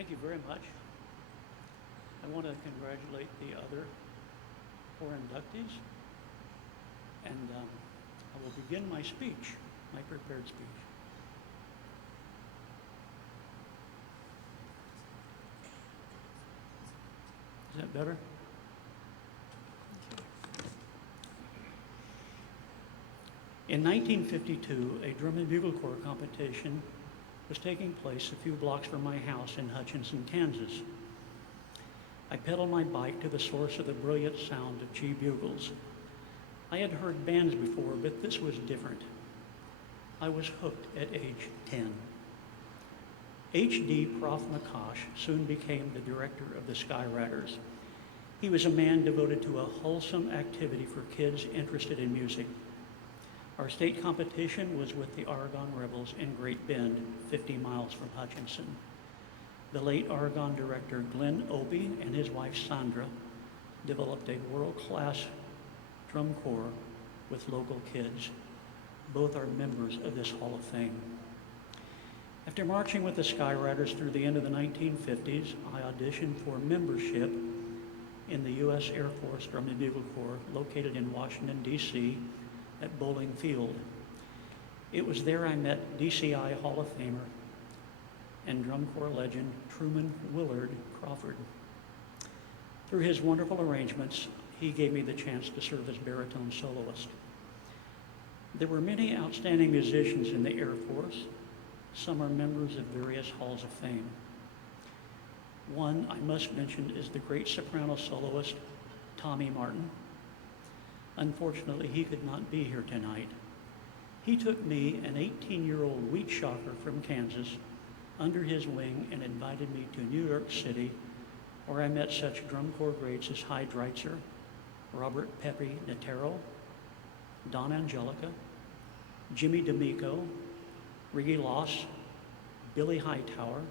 Thank you very much. I want to congratulate the other four inductees, and I will begin my speech, my prepared speech. Is that better? In 1952, a drum and bugle corps competition was taking place a few blocks from my house in Hutchinson, Kansas. I pedaled my bike to the source of the brilliant sound of G bugles. I had heard bands before, but this was different. I was hooked at age 10. H.D. Prof. McCosh soon became the director of the Skyriders. He was a man devoted to a wholesome activity for kids interested in music. Our state competition was with the Argonne Rebels in Great Bend, 50 miles from Hutchinson. The late Argonne director Glenn Obie and his wife Sandra developed a world-class drum corps with local kids. Both are members of this Hall of Fame. After marching with the Skyriders through the end of the 1950s, I auditioned for membership in the U.S. Air Force Drum and Bugle Corps located in Washington, D.C. at Bowling Field. It was there I met DCI Hall of Famer and drum corps legend Truman Willard Crawford. Through his wonderful arrangements, he gave me the chance to serve as baritone soloist. There were many outstanding musicians in the Air Force. Some are members of various halls of fame. One I must mention is the great soprano soloist, Tommy Martin. Unfortunately, he could not be here tonight. He took me, an 18-year-old wheat shocker from Kansas, under his wing and invited me to New York City, where I met such drum corps greats as Hy Dreitzer, Robert Pepe Natero, Don Angelica, Jimmy D'Amico, Riggy Loss, Billy Hightower,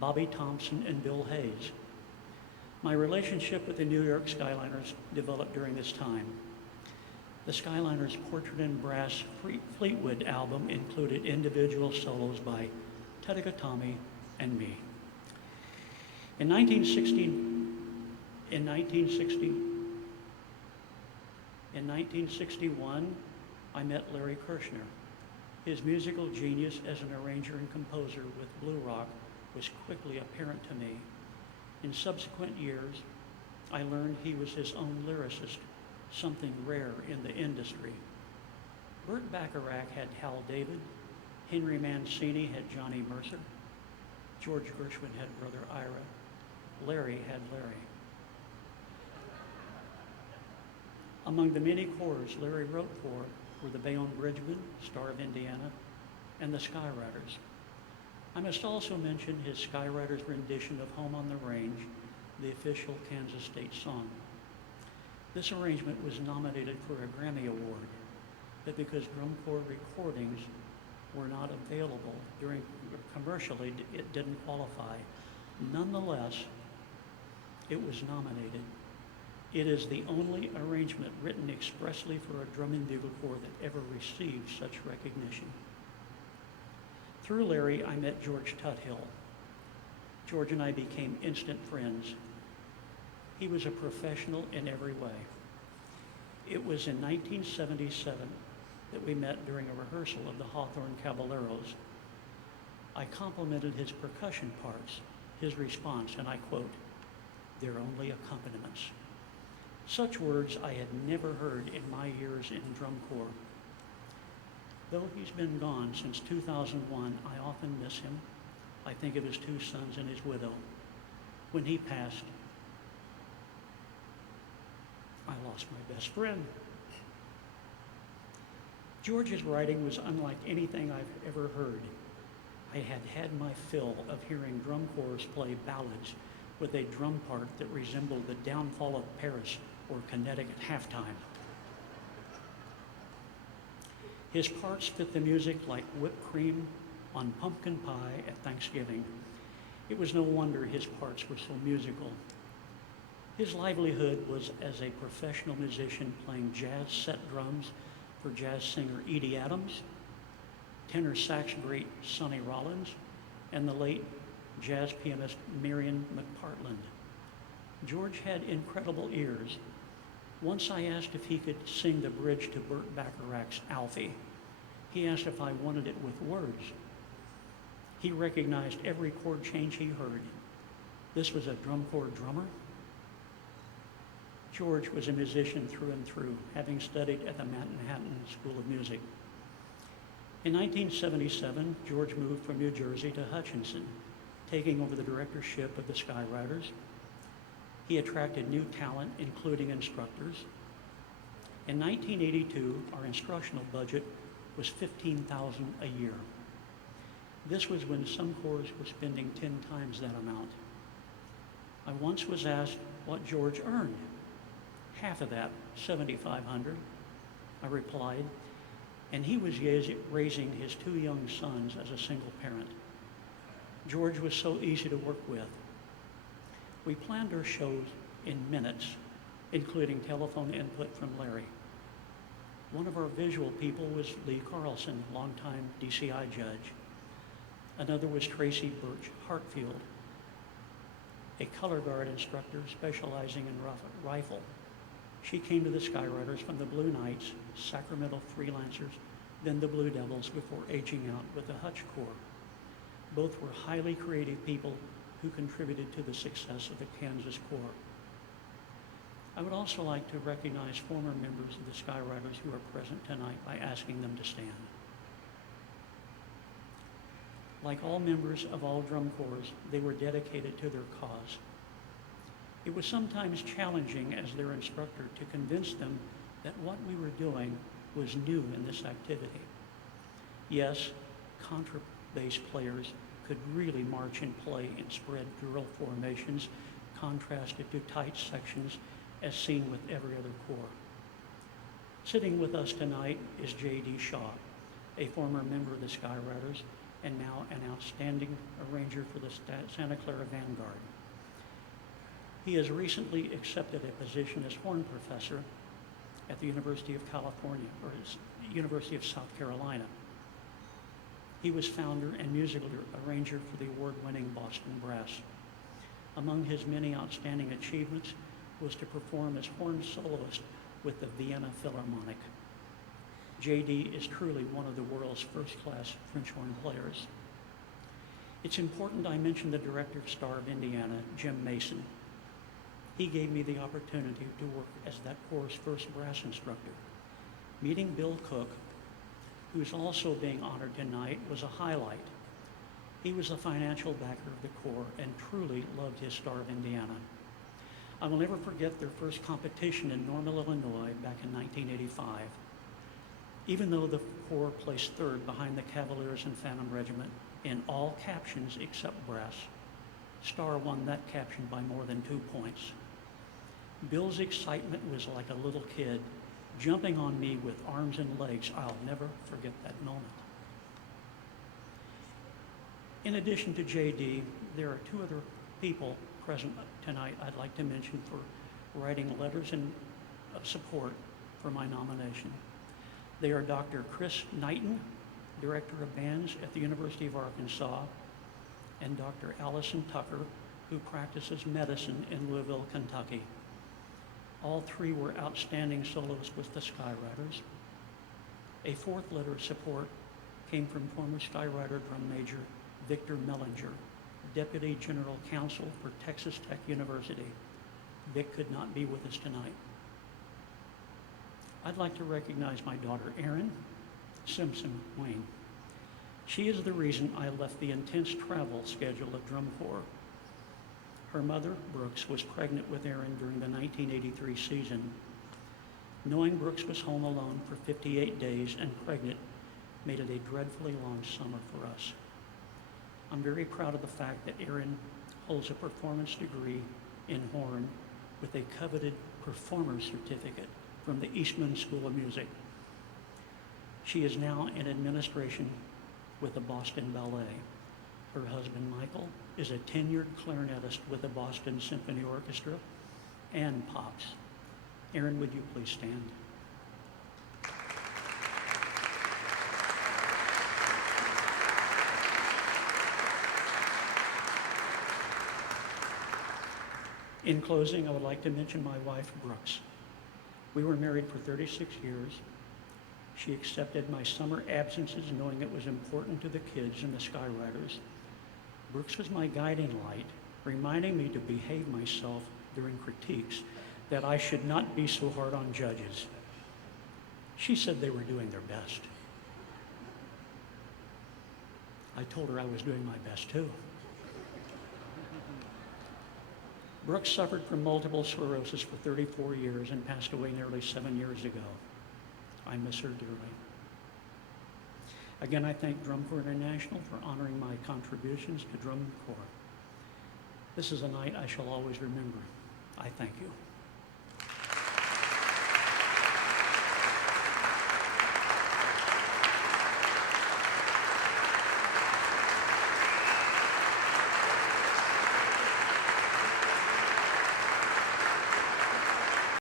Bobby Thompson, and Bill Hayes. My relationship with the New York Skyliners developed during this time. The Skyliners' Portrait in Brass Fleetwood album included individual solos by Teddy Tommy and me. In 1961, I met Larry Kirshner. His musical genius as an arranger and composer with Blue Rock was quickly apparent to me. In subsequent years, I learned he was his own lyricist, something rare in the industry. Burt Bacharach had Hal David, Henry Mancini had Johnny Mercer, George Gershwin had Brother Ira, Larry had Larry. Among the many corps Larry wrote for were the Bayonne Bridgemen, Star of Indiana, and the Skyriders. I must also mention his Skyriders rendition of Home on the Range, the official Kansas state song. This arrangement was nominated for a Grammy Award, but because drum corps recordings were not available commercially, it didn't qualify. Nonetheless, it was nominated. It is the only arrangement written expressly for a drum and bugle corps that ever received such recognition. Through Larry, I met George Tuthill. George and I became instant friends. He was a professional in every way. It was in 1977 that we met during a rehearsal of the Hawthorne Caballeros. I complimented his percussion parts, his response, and I quote, "They're only accompaniments." Such words I had never heard in my years in drum corps. Though he's been gone since 2001, I often miss him. I think of his two sons and his widow. When he passed, I lost my best friend. George's writing was unlike anything I've ever heard. I had had my fill of hearing drum corps play ballads with a drum part that resembled the Downfall of Paris or Kinetic at halftime. His parts fit the music like whipped cream on pumpkin pie at Thanksgiving. It was no wonder his parts were so musical. His livelihood was as a professional musician playing jazz set drums for jazz singer Edie Adams, tenor sax great Sonny Rollins, and the late jazz pianist Marion McPartland. George had incredible ears. Once I asked if he could sing the bridge to Burt Bacharach's Alfie. He asked if I wanted it with words. He recognized every chord change he heard. This was a drum corps drummer. George was a musician through and through, having studied at the Manhattan School of Music. In 1977, George moved from New Jersey to Hutchinson, taking over the directorship of the Skyriders. He attracted new talent, including instructors. In 1982, our instructional budget was $15,000 a year. This was when some corps were spending 10 times that amount. I once was asked what George earned. Half of that, $7,500, I replied, and he was raising his 2 young sons as a single parent. George was so easy to work with. We planned our shows in minutes, including telephone input from Larry. One of our visual people was Lee Carlson, longtime DCI judge. Another was Tracy Birch Hartfield, a color guard instructor specializing in rifle. She came to the Skyriders from the Blue Knights, Sacramento Freelancers, then the Blue Devils before aging out with the Hutch Corps. Both were highly creative people who contributed to the success of the Kansas Corps. I would also like to recognize former members of the Skyriders who are present tonight by asking them to stand. Like all members of all drum corps, they were dedicated to their cause. It was sometimes challenging as their instructor to convince them that what we were doing was new in this activity. Yes, contrabass players could really march and play in spread drill formations contrasted to tight sections as seen with every other corps. Sitting with us tonight is J.D. Shaw, a former member of the Skyriders and now an outstanding arranger for the Santa Clara Vanguard. He has recently accepted a position as horn professor at the University of California, or University of South Carolina. He was founder and musical arranger for the award-winning Boston Brass. Among his many outstanding achievements was to perform as horn soloist with the Vienna Philharmonic. J.D. is truly one of the world's first-class French horn players. It's important I mention the director of Star of Indiana, Jim Mason. He gave me the opportunity to work as that corps' first brass instructor. Meeting Bill Cook, who's also being honored tonight, was a highlight. He was a financial backer of the corps and truly loved his Star of Indiana. I will never forget their first competition in Normal, Illinois back in 1985. Even though the corps placed third behind the Cavaliers and Phantom Regiment in all captions except brass, Star won that caption by more than 2 points. Bill's excitement was like a little kid jumping on me with arms and legs. I'll never forget that moment. In addition to JD, there are 2 other people present tonight I'd like to mention for writing letters of support for my nomination. They are Dr. Chris Knighton, Director of Bands at the University of Arkansas, and Dr. Allison Tucker, who practices medicine in Louisville, Kentucky. All 3 were outstanding soloists with the Skyriders. A 4th letter of support came from former Skyrider drum major Victor Mellinger, Deputy General Counsel for Texas Tech University. Vic could not be with us tonight. I'd like to recognize my daughter Erin Simpson Wayne. She is the reason I left the intense travel schedule of Drum Corps. Her mother, Brooks, was pregnant with Erin during the 1983 season. Knowing Brooks was home alone for 58 days and pregnant made it a dreadfully long summer for us. I'm very proud of the fact that Erin holds a performance degree in horn with a coveted performer's certificate from the Eastman School of Music. She is now in administration with the Boston Ballet. Her husband, Michael, is a tenured clarinetist with the Boston Symphony Orchestra and Pops. Erin, would you please stand? In closing, I would like to mention my wife, Brooks. We were married for 36 years. She accepted my summer absences knowing it was important to the kids and the Skywriters. Brooks was my guiding light, reminding me to behave myself during critiques, that I should not be so hard on judges. She said they were doing their best. I told her I was doing my best too. Brooks suffered from multiple sclerosis for 34 years and passed away nearly 7 years ago. I miss her dearly. Again, I thank Drum Corps International for honoring my contributions to Drum Corps. This is a night I shall always remember. I thank you.